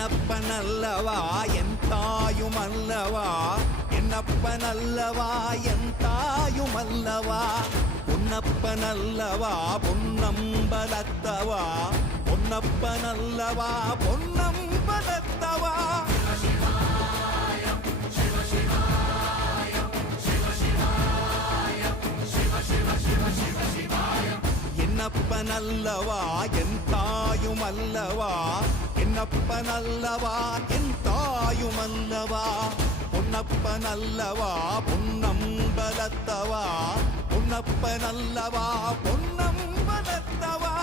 என்னப்பனல்லவா என் தாயுமல்லவா, என்னப்பனல்லவா என் தாயுமல்லவா, பொன்னப்பனல்லவா பொன்னம்பலத்தவா, பொன்னப்பனல்லவா பொன்னம்பலத்தவா. என்னப்பனல்லவா என் தாயுமல்லவா, என்னப்பனல்லவா என் தாயுமல்லவா, பொன்னப்பனல்லவா பொன்னம்பலத்தவா, பொன்னப்பனல்லவா பொன்னம்பலத்தவா.